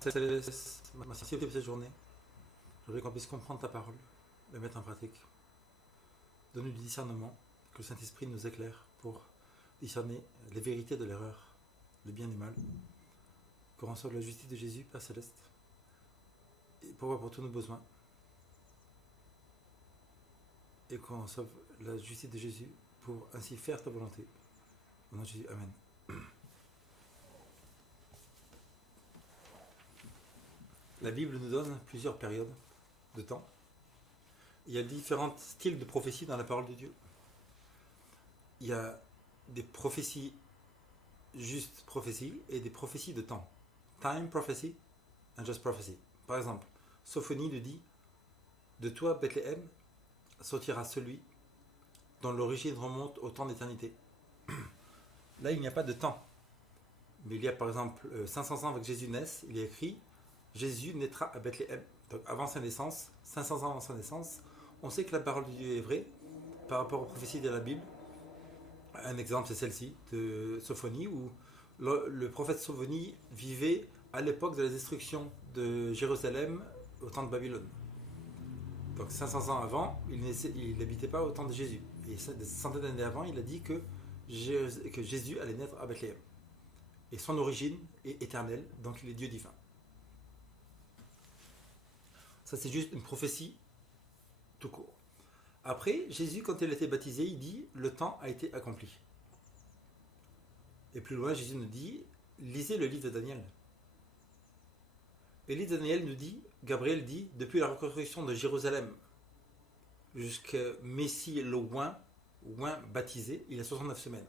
Céleste, merci pour cette journée. Je voudrais qu'on puisse comprendre ta parole, la mettre en pratique. Donne-nous du discernement, que le Saint-Esprit nous éclaire pour discerner les vérités de l'erreur, le bien et le mal. Qu'on reçoive la justice de Jésus, Père Céleste, et pour tous nos besoins. Et qu'on reçoive la justice de Jésus pour ainsi faire ta volonté. Au nom de Jésus, Amen. La Bible nous donne plusieurs périodes de temps. Il y a différents styles de prophéties dans la parole de Dieu. Il y a des prophéties, juste prophéties, et des prophéties de temps. Time prophecy and just prophecy. Par exemple, Sophonie nous dit: de toi, Bethléem, sortira celui dont l'origine remonte au temps d'éternité. Là, il n'y a pas de temps. Mais il y a par exemple 500 ans avant que Jésus naisse, il est écrit: Jésus naîtra à Bethléem. Donc avant sa naissance, 500 ans avant sa naissance, on sait que la parole de Dieu est vraie par rapport aux prophéties de la Bible. Un exemple, c'est celle-ci, de Sophonie, où le prophète Sophonie vivait à l'époque de la destruction de Jérusalem au temps de Babylone. Donc 500 ans avant, il n'habitait pas au temps de Jésus. Et des centaines d'années avant, il a dit que Jésus allait naître à Bethléem. Et son origine est éternelle, donc il est Dieu divin. Ça, c'est juste une prophétie tout court. Après, Jésus, quand il a été baptisé, il dit: le temps a été accompli. Et plus loin, Jésus nous dit: lisez le livre de Daniel. Et le livre de Daniel nous dit, Gabriel dit: depuis la reconstruction de Jérusalem jusqu'à Messie le oint baptisé, il y a 69 semaines.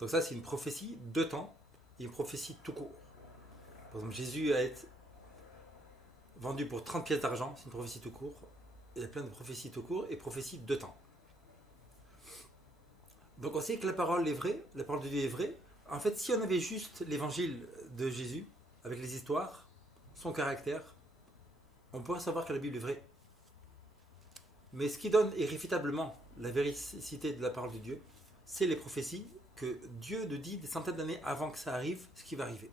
Donc ça, c'est une prophétie de temps et une prophétie tout court. Par exemple, Jésus a été vendu pour 30 pièces d'argent, c'est une prophétie tout court. Il y a plein de prophéties tout court et prophéties de temps. Donc on sait que la parole est vraie, la parole de Dieu est vraie. En fait, si on avait juste l'évangile de Jésus, avec les histoires, son caractère, on pourrait savoir que la Bible est vraie. Mais ce qui donne irréfutablement la véracité de la parole de Dieu, c'est les prophéties que Dieu nous dit des centaines d'années avant que ça arrive, ce qui va arriver.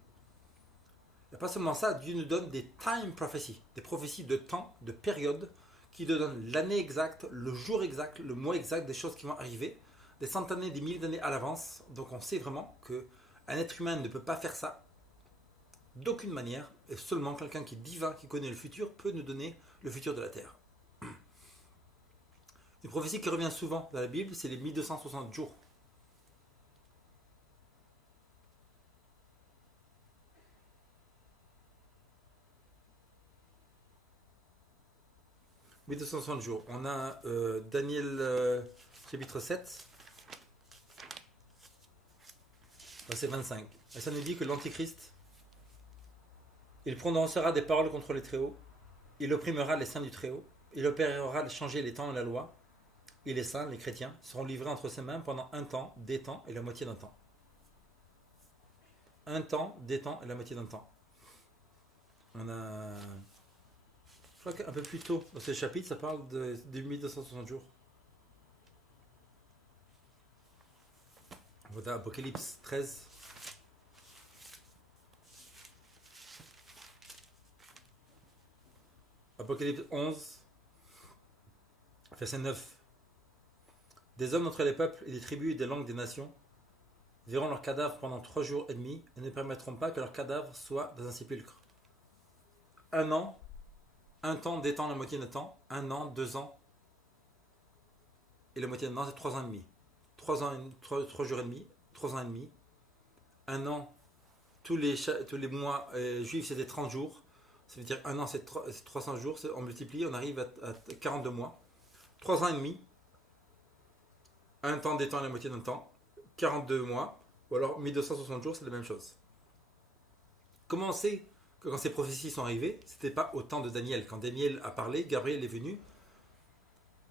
Et pas seulement ça, Dieu nous donne des time prophecies, des prophéties de temps, de période, qui nous donnent l'année exacte, le jour exact, le mois exact des choses qui vont arriver, des centaines d'années, des milliers d'années à l'avance. Donc on sait vraiment qu'un être humain ne peut pas faire ça d'aucune manière, et seulement quelqu'un qui est divin, qui connaît le futur, peut nous donner le futur de la Terre. Une prophétie qui revient souvent dans la Bible, c'est les 1260 jours. « 1260 jours. On a Daniel chapitre 7, verset 25. Et ça nous dit que l'Antichrist, il prononcera des paroles contre les Très-Hauts, il opprimera les saints du Très-Haut, il opérera de changer les temps et la loi, et les saints, les chrétiens, seront livrés entre ses mains pendant un temps, des temps et la moitié d'un temps. Un temps, des temps et la moitié d'un temps. On a... Je crois qu'un peu plus tôt dans ce chapitre, ça parle de 1260 jours. Voilà, Apocalypse 13. Apocalypse 11, verset 9. Des hommes d'entre les peuples et des tribus et des langues des nations verront leurs cadavres pendant 3 jours et demi et ne permettront pas que leurs cadavres soient dans un sépulcre. Un an, un temps, des temps, la moitié d'un temps, 1 an, 2 ans, et la moitié d'un an, c'est 3 ans et demi. 3 jours et demi, 3 ans et demi. 1 an, tous les mois juifs, c'était 30 jours. Ça veut dire 1 an, c'est 300 jours. On multiplie, on arrive à 42 mois. 3 ans et demi. Un temps, des temps, la moitié d'un temps. 42 mois. Ou alors 1260 jours, c'est la même chose. Comment on sait que quand ces prophéties sont arrivées, c'était pas au temps de Daniel. Quand Daniel a parlé, Gabriel est venu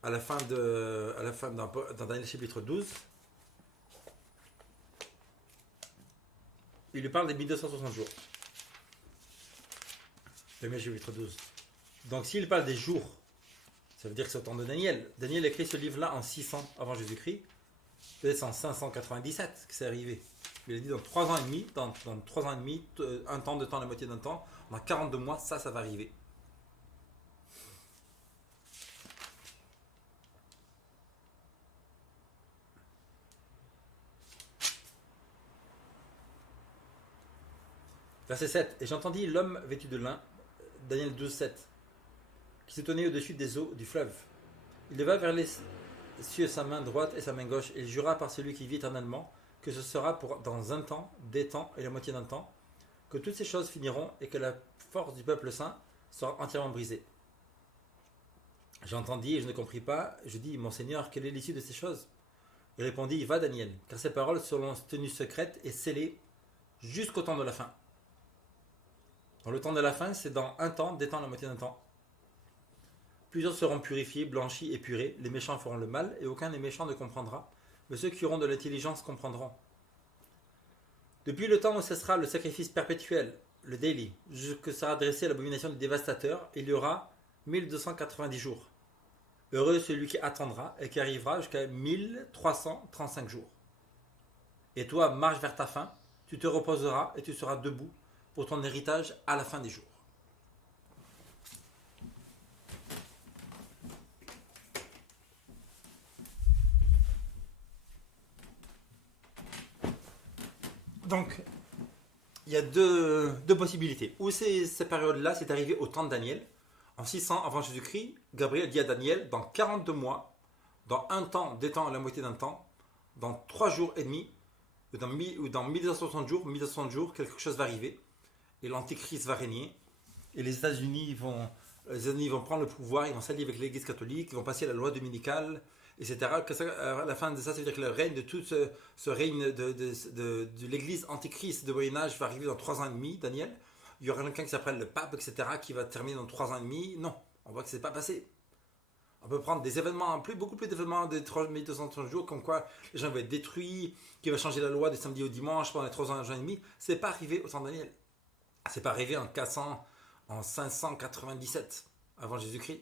à la fin dans Daniel chapitre 12. Il lui parle des 1260 jours. Daniel chapitre 12. Donc s'il parle des jours, ça veut dire que c'est au temps de Daniel. Daniel a écrit ce livre-là en 600 avant Jésus-Christ. Peut-être en 597 que c'est arrivé. Il a dit dans 3 ans et demi, dans 3 ans et demi, un temps, 2 temps, la moitié d'un temps, dans 42 mois, ça va arriver. Verset 7. Et j'entendis l'homme vêtu de lin, Daniel 12, 7, qui se tenait au-dessus des eaux du fleuve. Il leva vers les cieux sa main droite et sa main gauche, et il jura par celui qui vit éternellement que ce sera pour dans un temps, des temps et la moitié d'un temps, que toutes ces choses finiront et que la force du peuple saint sera entièrement brisée. J'entendis et je ne compris pas. Je dis, mon Seigneur, quelle est l'issue de ces choses? Il répondit, va Daniel, car ces paroles seront tenues secrètes et scellées jusqu'au temps de la fin. Dans le temps de la fin, c'est dans un temps, des temps, la moitié d'un temps. Plusieurs seront purifiés, blanchis et purés. Les méchants feront le mal, et aucun des méchants ne comprendra. Mais ceux qui auront de l'intelligence comprendront. Depuis le temps où cessera le sacrifice perpétuel, le daily, jusque sera dressée l'abomination du dévastateur, il y aura 1290 jours. Heureux celui qui attendra et qui arrivera jusqu'à 1335 jours. Et toi, marche vers ta fin, tu te reposeras et tu seras debout pour ton héritage à la fin des jours. Donc, il y a deux possibilités. Ou cette période-là, c'est arrivé au temps de Daniel. En 600 avant Jésus-Christ, Gabriel dit à Daniel, dans 42 mois, dans un temps, des temps à la moitié d'un temps, dans 3 jours et demi, ou dans 1260 jours, quelque chose va arriver. Et l'Antéchrist va régner. Et les États-Unis vont prendre le pouvoir, ils vont s'allier avec l'Église catholique, ils vont passer la loi dominicale, etc. À la fin de ça, ça veut dire que le règne de tout ce règne de l'Église antéchrist de Moyen-Âge va arriver dans 3 ans et demi, Daniel. Il y aura quelqu'un qui s'appelle le pape, etc., qui va terminer dans 3 ans et demi. Non, on voit que ce n'est pas passé. On peut prendre des événements, beaucoup plus d'événements de 3230 jours, comme quoi les gens vont être détruits, qui va changer la loi du samedi au dimanche pendant les 3 ans et demi. Ce n'est pas arrivé au temps de Daniel. Ce n'est pas arrivé en 597 avant Jésus-Christ.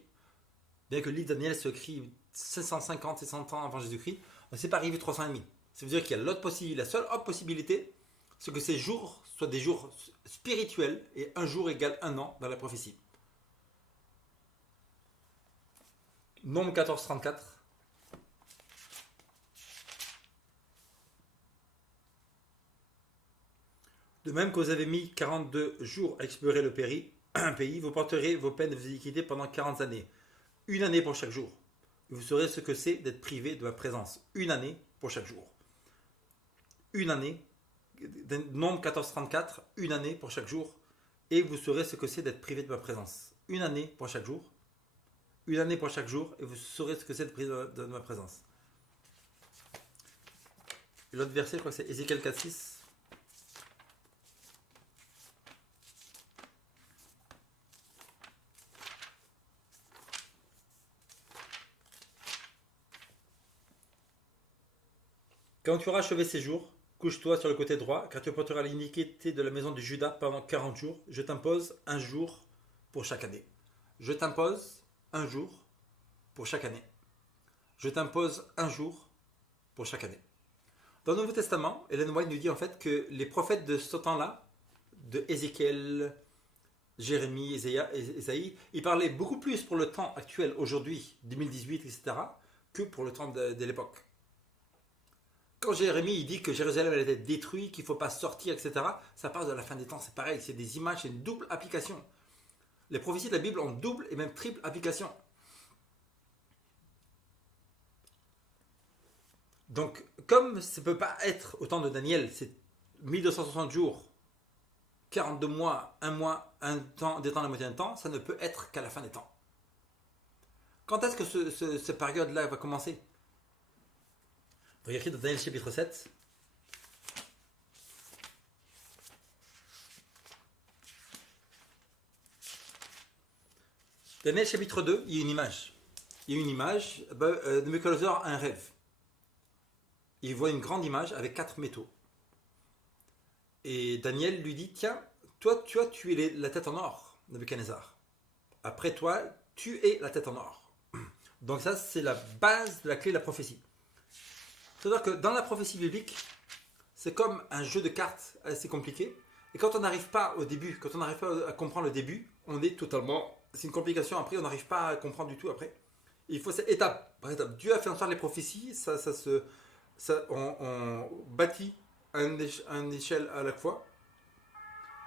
Bien que le livre de Daniel se écrit 550-600 ans avant Jésus-Christ, mais ce n'est pas arrivé 300 et demi. Ça veut dire qu'il y a la seule autre possibilité, c'est que ces jours soient des jours spirituels et un jour égale un an dans la prophétie. Nombre 14-34. De même que vous avez mis 42 jours à explorer le pays, vous porterez vos peines de vos iniquités pendant 40 années. Une année pour chaque jour. Et vous saurez ce que c'est d'être privé de ma présence. Une année pour chaque jour. Une année. Nombre 14-34. Une année pour chaque jour. Et vous saurez ce que c'est d'être privé de ma présence. Une année pour chaque jour. Une année pour chaque jour. Et vous saurez ce que c'est d'être privé de ma présence. Et l'autre verset, je crois que c'est Ézéchiel 4-6. Quand tu auras achevé ces jours, couche-toi sur le côté droit, car tu porteras l'iniquité de la maison de Juda pendant 40 jours. Je t'impose un jour pour chaque année. Je t'impose un jour pour chaque année. Je t'impose un jour pour chaque année. Dans le Nouveau Testament, Ellen White nous dit en fait que les prophètes de ce temps-là, de Ézéchiel, Jérémie, Ésaïe, ils parlaient beaucoup plus pour le temps actuel, aujourd'hui, 2018, etc., que pour le temps de l'époque. Quand Jérémie il dit que Jérusalem allait être détruite, qu'il ne faut pas sortir, etc., ça parle de la fin des temps, c'est pareil, c'est des images, c'est une double application. Les prophéties de la Bible ont double et même triple application. Donc, comme ça ne peut pas être au temps de Daniel, c'est 1260 jours, 42 mois, un mois, un temps, des temps, la moitié d'un temps, ça ne peut être qu'à la fin des temps. Quand est-ce que cette période-là va commencer? Regardez dans Daniel chapitre 7. Daniel chapitre 2, il y a une image. Il y a une image, Nebuchadnezzar a un rêve. Il voit une grande image avec 4 métaux. Et Daniel lui dit, tiens, toi tu es la tête en or, Nebuchadnezzar. Après toi, tu es la tête en or. Donc ça, c'est la base de la clé de la prophétie. C'est-à-dire que dans la prophétie biblique, c'est comme un jeu de cartes assez compliqué. Et quand on n'arrive pas au début, quand on n'arrive pas à comprendre le début, on est totalement. C'est une complication après, on n'arrive pas à comprendre du tout après. Il faut cette étape par étape. Dieu a fait en sorte les prophéties, on bâtit un échelle à la fois.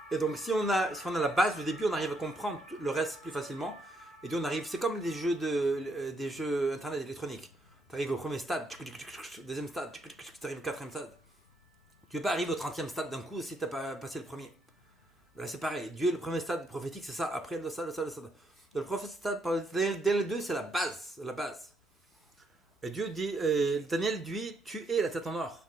Et donc si on a la base, le début, on arrive à comprendre le reste plus facilement. Et donc on arrive, c'est comme des jeux internet électroniques. Tu arrives au premier stade, deuxième stade, tu arrives au quatrième stade. Tu ne peux pas arriver au 30e stade d'un coup si tu n'as pas passé le premier. Là, c'est pareil. Dieu, le premier stade prophétique, c'est ça. Après, le stade, le stade, le stade. Le premier stade, dès le 2, c'est la base. La base. Et Dieu dit, Daniel dit, tu es la tête en or.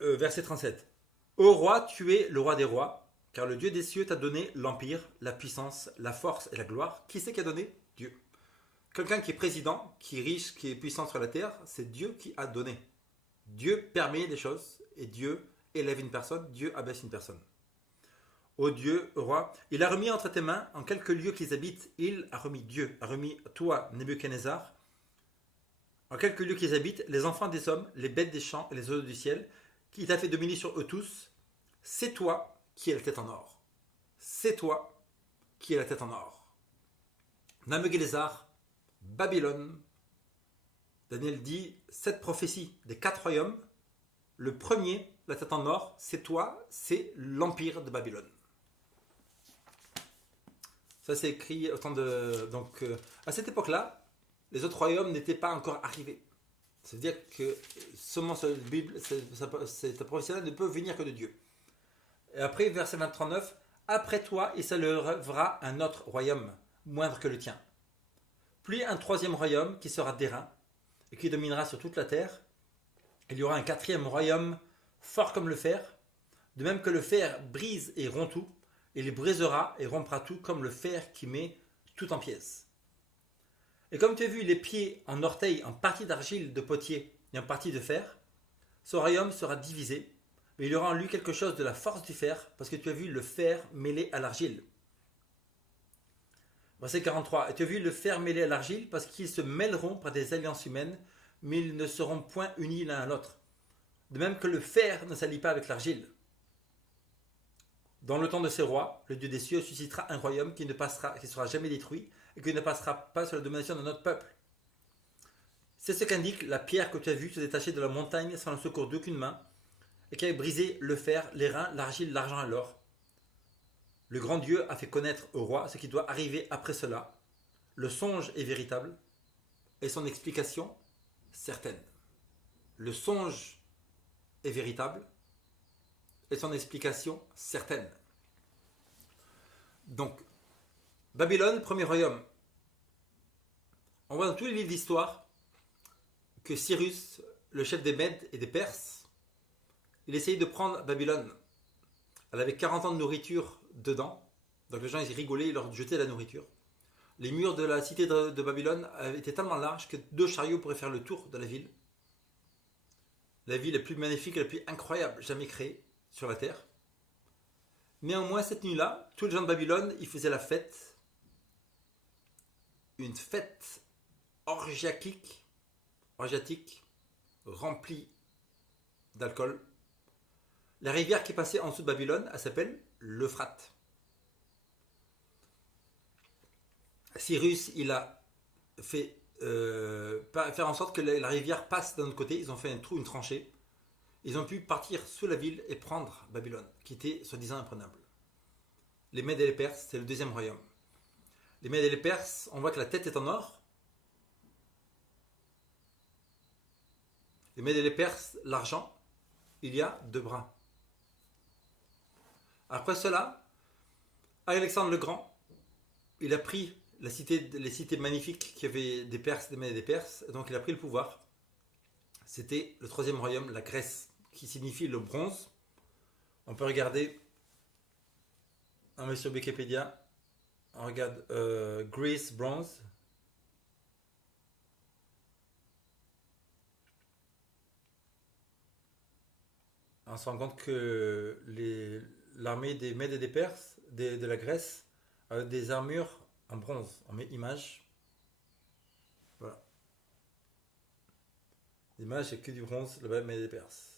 Verset 37. Ô roi, tu es le roi des rois, car le Dieu des cieux t'a donné l'empire, la puissance, la force et la gloire. Qui c'est qui a donné? Dieu. Quelqu'un qui est président, qui est riche, qui est puissant sur la terre, c'est Dieu qui a donné. Dieu permet des choses et Dieu élève une personne, Dieu abaisse une personne. Ô Dieu, ô roi, il a remis entre tes mains, en quelques lieux qu'ils habitent, il a remis Dieu, a remis toi, Nebuchadnezzar, en quelques lieux qu'ils habitent, les enfants des hommes, les bêtes des champs et les oiseaux du ciel, qui t'a fait dominer sur eux tous. C'est toi qui es la tête en or. C'est toi qui es la tête en or. Nabuchodonosor, Babylone. Daniel dit, cette prophétie des 4 royaumes, le premier, la tête en or, c'est toi, c'est l'empire de Babylone. Ça c'est écrit au temps de... Donc à cette époque-là, les autres royaumes n'étaient pas encore arrivés. C'est-à-dire que seulement cette Bible, cette prophétie-là ne peut venir que de Dieu. Et après, verset 39, après toi, il s'élèvera un autre royaume, moindre que le tien. Puis un troisième royaume qui sera d'airain et qui dominera sur toute la terre. Il y aura un quatrième royaume fort comme le fer, de même que le fer brise et rompt tout, il brisera et rompra tout comme le fer qui met tout en pièces. Et comme tu as vu les pieds en orteils en partie d'argile de potier et en partie de fer, ce royaume sera divisé, mais il y aura en lui quelque chose de la force du fer, parce que tu as vu le fer mêlé à l'argile. Verset 43. Et tu as vu le fer mêlé à l'argile, parce qu'ils se mêleront par des alliances humaines, mais ils ne seront point unis l'un à l'autre. De même que le fer ne s'allie pas avec l'argile. Dans le temps de ces rois, le Dieu des cieux suscitera un royaume qui ne sera jamais détruit et qui ne passera pas sur la domination de notre peuple. C'est ce qu'indique la pierre que tu as vue se détacher de la montagne sans le secours d'aucune main et qui a brisé le fer, l'airain, l'argile, l'argent et l'or. Le grand Dieu a fait connaître au roi ce qui doit arriver après cela. Le songe est véritable et son explication certaine. Le songe est véritable et son explication certaine. Donc, Babylone, premier royaume. On voit dans tous les livres d'histoire que Cyrus, le chef des Mèdes et des Perses, il essayait de prendre Babylone. Elle avait 40 ans de nourriture dedans. Donc les gens ils rigolaient, ils leur jetaient la nourriture. Les murs de la cité de Babylone étaient tellement larges que 2 chariots pourraient faire le tour de la ville. La ville la plus magnifique et la plus incroyable jamais créée sur la terre. Néanmoins, cette nuit-là, tous les gens de Babylone, ils faisaient la fête. Une fête orgiatique, remplie d'alcool. La rivière qui passait en dessous de Babylone, elle s'appelle l'Euphrate. Cyrus, il a fait faire en sorte que la rivière passe d'un autre côté. Ils ont fait un trou, une tranchée. Ils ont pu partir sous la ville et prendre Babylone, qui était soi-disant imprenable. Les Mèdes et les Perses, c'est le deuxième royaume. Les Mèdes et les Perses, on voit que la tête est en or. Les Mèdes et les Perses, l'argent, il y a 2 bras. Après cela, Alexandre le Grand, il a pris les cités magnifiques qui avaient des Perses, des Mèdes et des Perses, et donc il a pris le pouvoir. C'était le troisième royaume, la Grèce, qui signifie le bronze. On peut regarder, on met sur Wikipédia, on regarde Greece bronze. on se rend compte que l'armée des Mèdes et des Perses, de la Grèce, a des armures en bronze. On met image. Voilà. L'image, c'est que du bronze, là-bas, Mèdes et des Perses.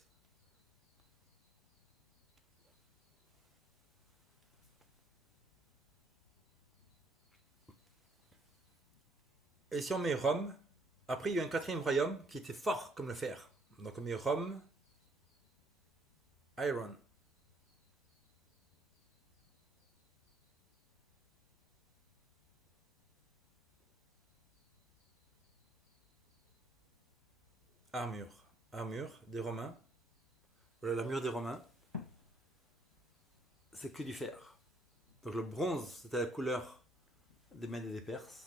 Et si on met Rome, après il y a eu un quatrième royaume qui était fort comme le fer. Donc on met Rome, Iron. Armure. Armure des Romains. Voilà l'armure des Romains. C'est que du fer. Donc le bronze, c'était la couleur des Mèdes et des Perses.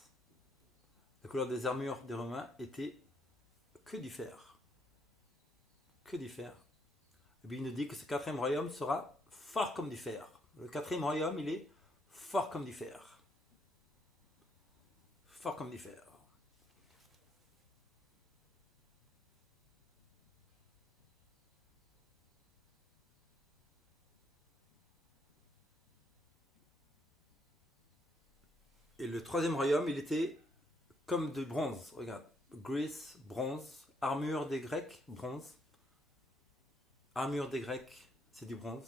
La couleur des armures des Romains était que du fer. Que du fer. Et puis il nous dit que ce quatrième royaume sera fort comme du fer. Le quatrième royaume, il est fort comme du fer. Fort comme du fer. Et le troisième royaume, il était comme de bronze. Regarde. Grèce, bronze. Armure des Grecs, bronze. Armure des Grecs, c'est du bronze.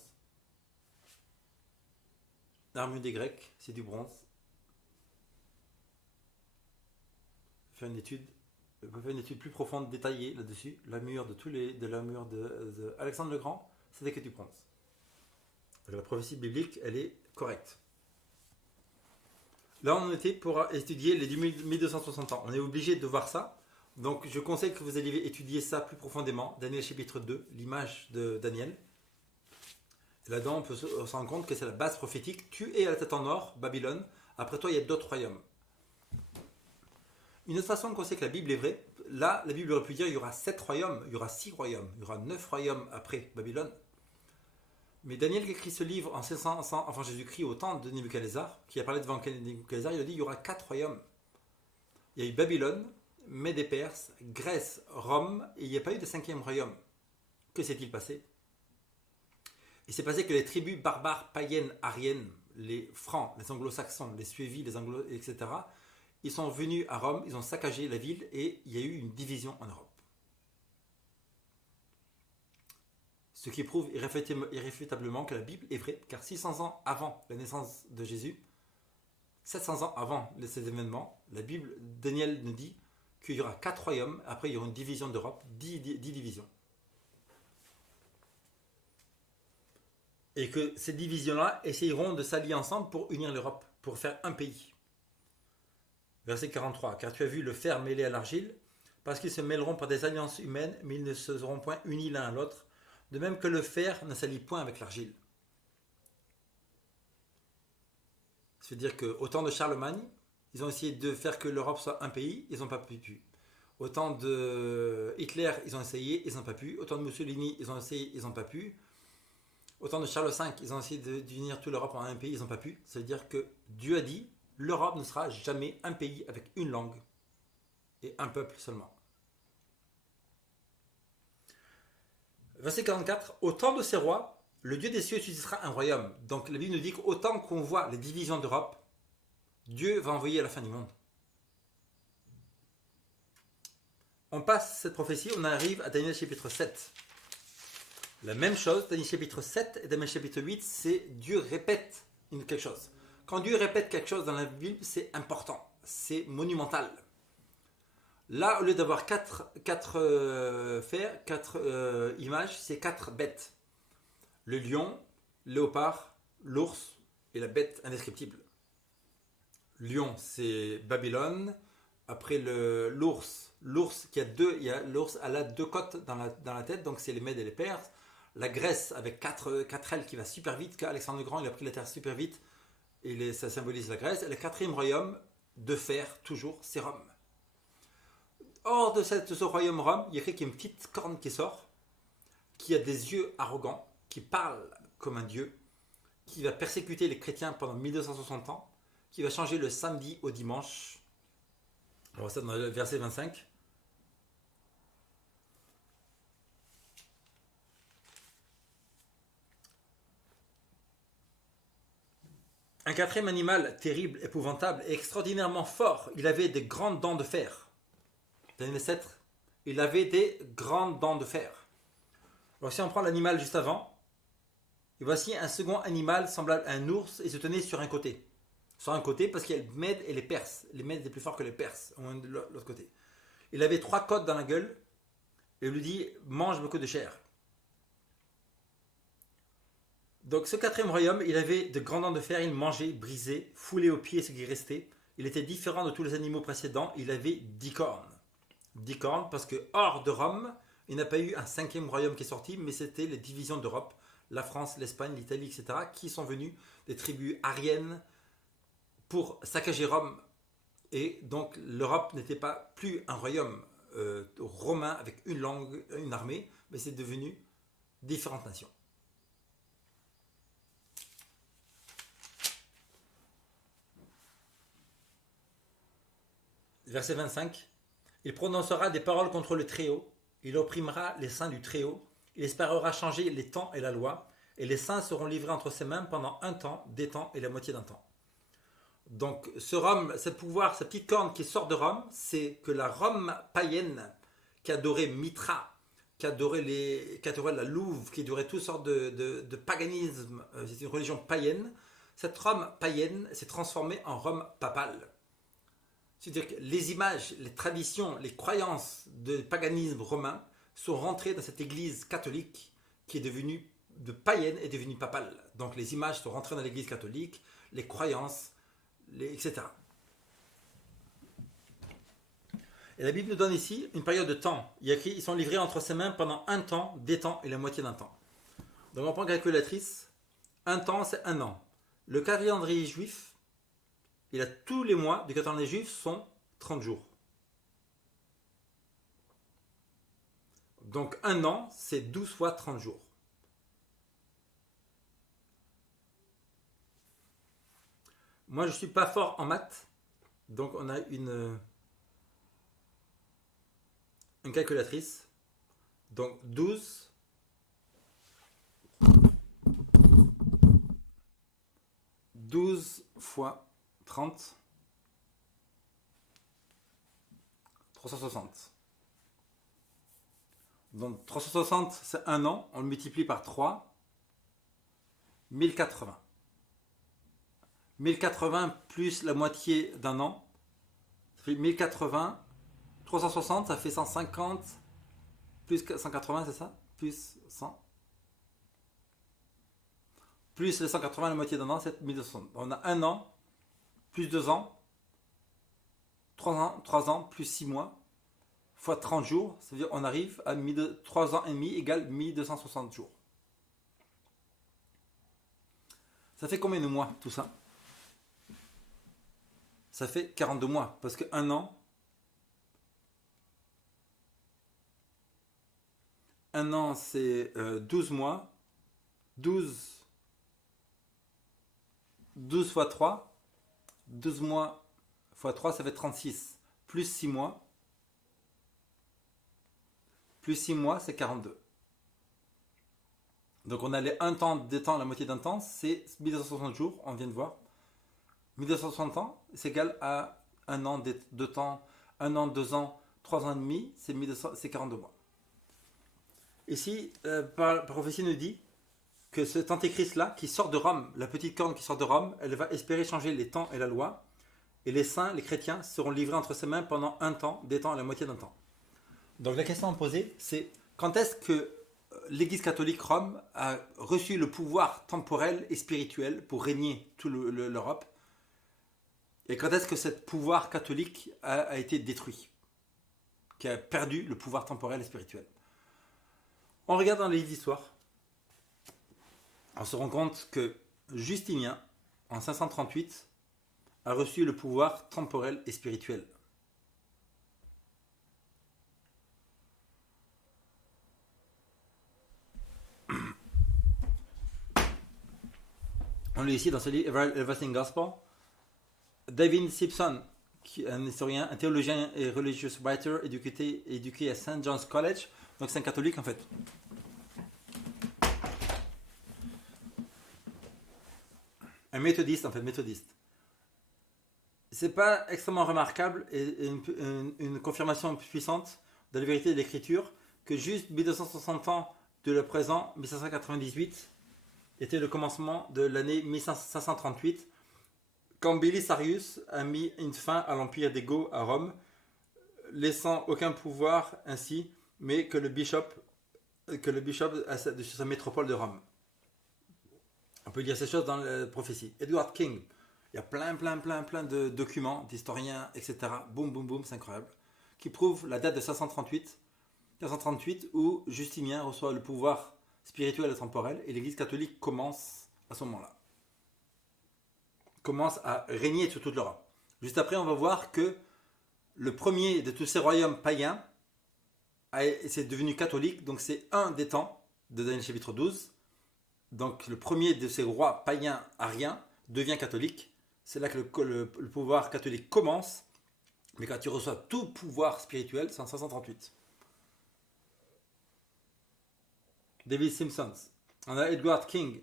L'armure des Grecs, c'est du bronze. Faire une étude, on peut faire une étude plus profonde, détaillée là-dessus. L'armure de l'armure de Alexandre le Grand, c'était que du bronze. Donc la prophétie biblique, elle est correcte. Là, on était pour étudier les 1260 ans. On est obligé de voir ça. Donc, je conseille que vous alliez étudier ça plus profondément. Daniel chapitre 2, l'image de Daniel. Et là-dedans, on peut se rendre compte que c'est la base prophétique. Tu es à la tête en or, Babylone. Après toi, il y a d'autres royaumes. Une autre façon qu'on sait que la Bible est vraie, là, la Bible aurait pu dire il y aura 7 royaumes, il y aura 6 royaumes, il y aura 9 royaumes après Babylone. Mais Daniel qui écrit ce livre en 500 avant Jésus-Christ au temps de Nebuchadnezzar, qui a parlé devant Nebuchadnezzar, il a dit il y aura 4 royaumes. Il y a eu Babylone, Mèdes et Perses, Grèce, Rome, et il n'y a pas eu de 5e royaume. Que s'est-il passé? Il s'est passé que les tribus barbares, païennes, ariennes, les Francs, les Anglo-Saxons, les Suévis, les Anglo, etc., ils sont venus à Rome, ils ont saccagé la ville et il y a eu une division en Europe. Ce qui prouve irréfutablement que la Bible est vraie, car 600 ans avant la naissance de Jésus, 700 ans avant ces événements, la Bible, Daniel nous dit qu'il y aura 4 royaumes, après il y aura une division d'Europe, 10 divisions. Et que ces divisions-là essayeront de s'allier ensemble pour unir l'Europe, pour faire un pays. Verset 43. Car tu as vu le fer mêlé à l'argile, parce qu'ils se mêleront par des alliances humaines, mais ils ne seront point unis l'un à l'autre, de même que le fer ne s'allie point avec l'argile. C'est-à-dire qu'au temps de Charlemagne, ils ont essayé de faire que l'Europe soit un pays, ils n'ont pas pu. Au temps de Hitler, ils ont essayé, ils n'ont pas pu. Au temps de Mussolini, ils ont essayé, ils n'ont pas pu. Au temps de Charles V, ils ont essayé d'unir toute l'Europe en un pays, ils n'ont pas pu. Ça veut dire que Dieu a dit, l'Europe ne sera jamais un pays avec une langue et un peuple seulement. Verset 44, au temps de ces rois, le Dieu des cieux suscitera un royaume. Donc la Bible nous dit qu'autant qu'on voit les divisions d'Europe, Dieu va envoyer à la fin du monde. On passe cette prophétie, on arrive à Daniel chapitre 7. La même chose, Daniel chapitre 7 et Daniel chapitre 8, c'est Dieu répète quelque chose. Quand Dieu répète quelque chose dans la Bible, c'est important, c'est monumental. Là, au lieu d'avoir 4 fers, 4 images, c'est 4 bêtes. Le lion, le léopard, l'ours et la bête indescriptible. Lion, c'est Babylone. Après l'ours qui a l'ours a 2 côtes dans la tête, donc c'est les Mèdes et les Perses. La Grèce avec 4 ailes qui va super vite, qu'Alexandre le Grand il a pris la terre super vite, et ça symbolise la Grèce. Et le 4e royaume de fer, toujours, c'est Rome. Hors de ce royaume Rome, il y a écrit qu'il y a une petite corne qui sort, qui a des yeux arrogants, qui parle comme un dieu, qui va persécuter les chrétiens pendant 1260 ans, qui va changer le samedi au dimanche. On voit ça dans le verset 25. Un quatrième animal terrible, épouvantable et extraordinairement fort. Il avait des grandes dents de fer. Dans les ancêtres, il avait des grandes dents de fer. Alors si on prend l'animal juste avant, et voici un second animal semblable à un ours et se tenait sur un côté. Sur un côté parce qu'il y a le Mède et les Perses. Les Mèdes étaient plus forts que les Perses, de l'autre côté. Il avait 3 côtes dans la gueule et lui dit mange beaucoup de chair. Donc ce quatrième royaume, il avait de grandes dents de fer, il mangeait, brisait, foulait aux pieds ce qui restait. Il était différent de tous les animaux précédents, il avait 10 cornes. 10 cornes parce que hors de Rome, il n'y a pas eu un 5e royaume qui est sorti, mais c'était les divisions d'Europe, la France, l'Espagne, l'Italie, etc., qui sont venus des tribus ariennes pour saccager Rome. Et donc l'Europe n'était pas plus un royaume romain avec une langue, une armée, mais c'est devenu différentes nations. Verset 25. Il prononcera des paroles contre le Très-Haut, il opprimera les saints du Très-Haut, il espérera changer les temps et la loi, et les saints seront livrés entre ses mains pendant un temps, des temps et la moitié d'un temps. Donc ce Rome, ce pouvoir, cette petite corne qui sort de Rome, c'est que la Rome païenne qui adorait Mitra, qui adorait la Louve, qui adorait toutes sortes de paganisme, c'est une religion païenne, cette Rome païenne s'est transformée en Rome papale. C'est-à-dire que les images, les traditions, les croyances de paganisme romain sont rentrées dans cette église catholique qui est devenue de païenne et devenue papale. Donc les images sont rentrées dans l'église catholique, les croyances, etc. Et la Bible nous donne ici une période de temps. Il y a écrit, ils sont livrés entre ses mains pendant un temps, des temps et la moitié d'un temps. Donc on prend une calculatrice. Un temps, c'est un an. Le calendrier juif, il a tous les mois du calendrier juif sont 30 jours. Donc un an, c'est 12 fois 30 jours. Moi, je ne suis pas fort en maths. Donc on a une calculatrice. Donc 12 fois 30, 360. Donc 360, c'est un an. On le multiplie par 3, 1080. 1080 plus la moitié d'un an, ça fait 1080. 360, ça fait 150. Plus 180, c'est ça? Plus 100. Plus les 180, la moitié d'un an, c'est 1260. On a un an, plus 2 ans, 3 ans, plus 6 mois, fois 30 jours, c'est-à-dire on arrive à 3 ans et demi égale 1260 jours. Ça fait combien de mois tout ça? Ça fait 42 mois, parce que un an, c'est 12 mois, 12 fois 3, 12 mois fois 3, ça fait 36, plus 6 mois, c'est 42. Donc on a les 1 temps, 2 temps, la moitié d'un temps, c'est 1260 jours, on vient de voir. 1260 ans, c'est égal à 1 an, 2 temps, 1 an, 2 ans, 3 ans et demi, c'est 42 mois. Ici, la prophétie nous dit que cet antéchrist-là, qui sort de Rome, la petite corne qui sort de Rome, elle va espérer changer les temps et la loi, et les saints, les chrétiens, seront livrés entre ses mains pendant 1 temps, des temps et la moitié d'un temps. Donc la question à poser, c'est quand est-ce que l'Église catholique Rome a reçu le pouvoir temporel et spirituel pour régner toute l'Europe, et quand est-ce que ce pouvoir catholique a été détruit, qui a perdu le pouvoir temporel et spirituel? On regarde dans les livres d'histoire, on se rend compte que Justinien, en 538, a reçu le pouvoir temporel et spirituel. On lit ici dans ce livre, Everlasting Gospel, David Simpson, qui est un historien, un théologien et religious writer éduqué à St. John's College, donc c'est un catholique en fait. un méthodiste, en fait, méthodiste. C'est pas extrêmement remarquable et une confirmation puissante de la vérité de l'écriture que juste 1260 ans de le présent, 1598, était le commencement de l'année 1538, quand Belisarius a mis une fin à l'empire des Goths à Rome, laissant aucun pouvoir ainsi, mais que le bishop de sa métropole de Rome. On peut lire ces choses dans la prophétie. Edward King, il y a plein de documents d'historiens, etc. Boum, boum, boum, c'est incroyable. Qui prouvent la date de 538 où Justinien reçoit le pouvoir spirituel et temporel et l'Église catholique commence à ce moment-là. Commence à régner sur toute l'Europe. Juste après, on va voir que le premier de tous ces royaumes païens c'est devenu catholique, donc c'est un des temps de Daniel chapitre 12. Donc le premier de ces rois païens ariens devient catholique. C'est là que le pouvoir catholique commence. Mais quand tu reçois tout pouvoir spirituel, c'est en 538. David Simpson. On a Edward King,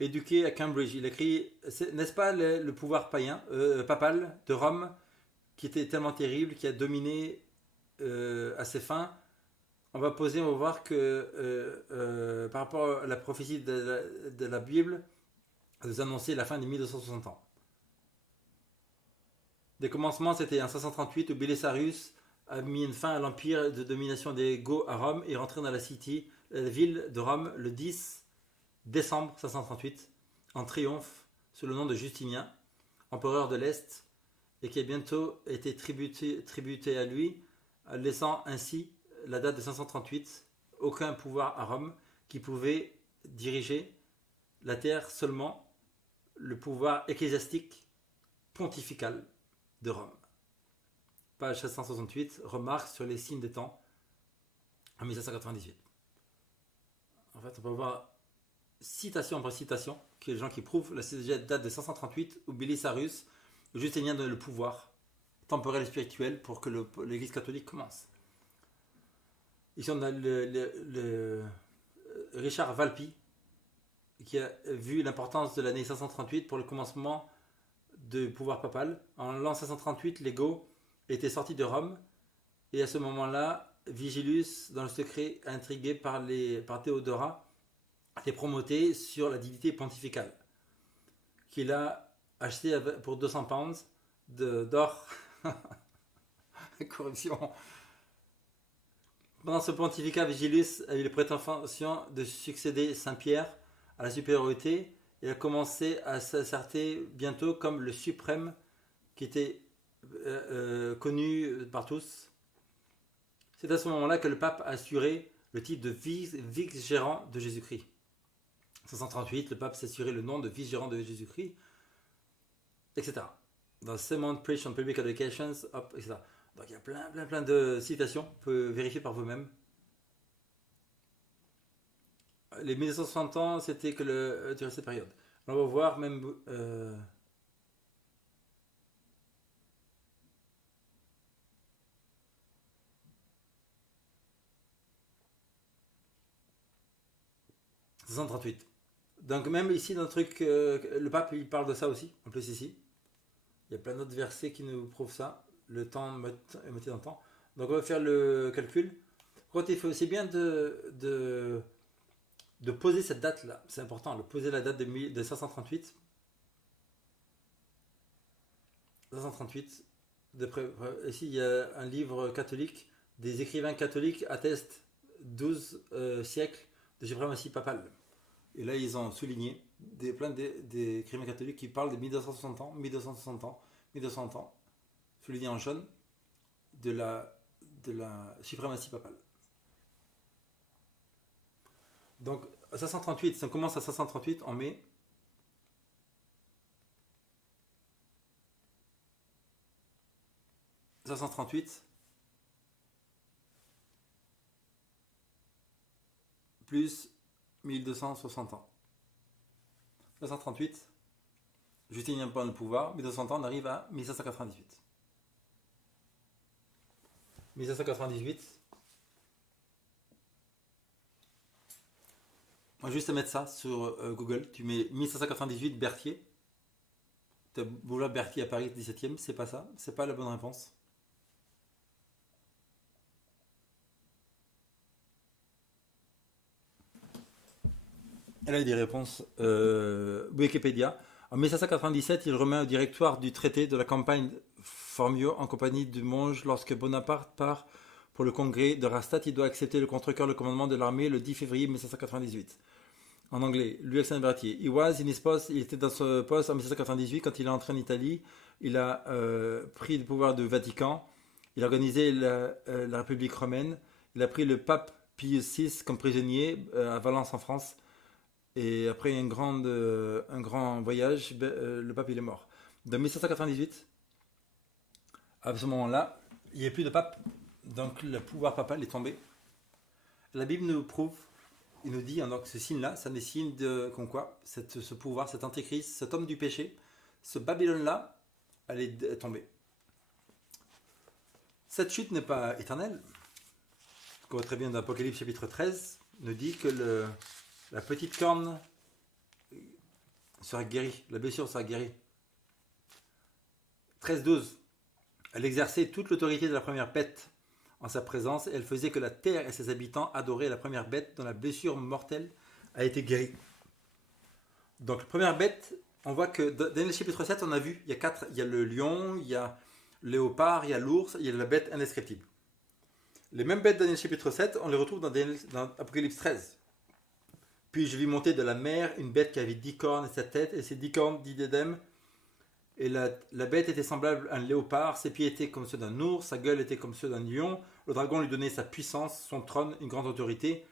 éduqué à Cambridge. Il écrit, n'est-ce pas le pouvoir païen, papal de Rome, qui était tellement terrible, qui a dominé à ses fins. On va voir que par rapport à la prophétie de la Bible, elle nous annonçait la fin des 1260 ans. Des commencements, c'était en 538 où Belisarius a mis une fin à l'empire de domination des Goths à Rome et est rentré dans la ville de Rome le 10 décembre 538 en triomphe sous le nom de Justinien, empereur de l'Est, et qui a bientôt été tributé à lui, laissant ainsi la date de 538, aucun pouvoir à Rome qui pouvait diriger la terre, seulement le pouvoir ecclésiastique pontifical de Rome. Page 768, remarque sur les signes des temps en 1598. En fait, on peut voir citation après citation, qui est les gens qui prouvent la date de 538 où Belisarius, Justinien, donne le pouvoir temporel et spirituel pour que l'Église catholique commence. Ici, on a le Richard Valpy, qui a vu l'importance de l'année 538 pour le commencement du pouvoir papal. En l'an 538, les Goths étaient sortis de Rome, et à ce moment-là, Vigilus, dans le secret, intrigué par Théodora, a été promoté sur la dignité pontificale, qu'il a acheté pour 200 pounds d'or. Corruption. Pendant ce pontificat, Vigilus a eu les prétentions de succéder Saint-Pierre à la supériorité et a commencé à s'asserter bientôt comme le suprême qui était connu par tous. C'est à ce moment-là que le pape a assuré le titre de vice-gérant de Jésus-Christ. En 538, le pape s'est assuré le nom de vice-gérant de Jésus-Christ, etc. Dans Sermon Preached on Public Education, etc. Donc il y a plein de citations, vous pouvez vérifier par vous-même. Les 1260 ans, c'était que durant cette période. On va voir même... 638. Donc même ici dans le truc, le pape il parle de ça aussi, en plus ici. Il y a plein d'autres versets qui nous prouvent ça. Le temps est moitié dans le temps. Donc on va faire le calcul. C'est bien de poser cette date là. C'est important, de poser la date de 538. 538. Ici il y a un livre catholique. Des écrivains catholiques attestent 12 siècles de suprématie papale. Et là, ils ont souligné plein d'écrivains catholiques qui parlent de 1260 ans, 1260 ans, 1200 ans, souligné en jaune, de la suprématie papale. Donc, 538, ça commence à 538 en mai. « 538 plus 1260 ans. 538, Justinien prend le pouvoir, 1200 ans, on arrive à 1598. 1598, On va juste à mettre ça sur Google. Tu mets 1598 Berthier. T'as boulevard Berthier à Paris 17e. C'est pas ça. C'est pas la bonne réponse. Elle a des réponses. Wikipédia. En 1597, il remet au directoire du traité de la campagne Formio en compagnie du Monge. Lorsque Bonaparte part pour le congrès de Rastatt, il doit accepter le contre-cœur le commandement de l'armée le 10 février 1598. En anglais, Louis Alexandre Berthier. He was in his post, il était dans ce poste en 1798 quand il est entré en Italie. Il a pris le pouvoir du Vatican. Il a organisé la République romaine. Il a pris le pape Pius VI comme prisonnier à Valence en France. Et après un grand voyage, le pape il est mort. Dans 1798, à ce moment-là, il n'y a plus de pape. Donc le pouvoir papal est tombé. La Bible nous prouve, il nous dit, hein, donc ce signe-là, c'est un des signes de comme quoi ce pouvoir, cet antéchrist, cet homme du péché, ce Babylone-là, elle est tombée. Cette chute n'est pas éternelle. Ce qu'on voit très bien dans Apocalypse chapitre 13, nous dit que la petite corne sera guérie, la blessure sera guérie. 13-12, elle exerçait toute l'autorité de la première bête en sa présence et elle faisait que la terre et ses habitants adoraient la première bête dont la blessure mortelle a été guérie. Donc la première bête, on voit que dans le chapitre 7, on a vu, il y a le lion, il y a le léopard, il y a l'ours, il y a la bête indescriptible. Les mêmes bêtes dans le chapitre 7, on les retrouve dans Apocalypse 13. Puis je vis monter de la mer une bête qui avait 10 cornes et sa tête, et ses 10 cornes, 10 diadèmes. Et la bête était semblable à un léopard, ses pieds étaient comme ceux d'un ours, sa gueule était comme ceux d'un lion. Le dragon lui donnait sa puissance, son trône, une grande autorité.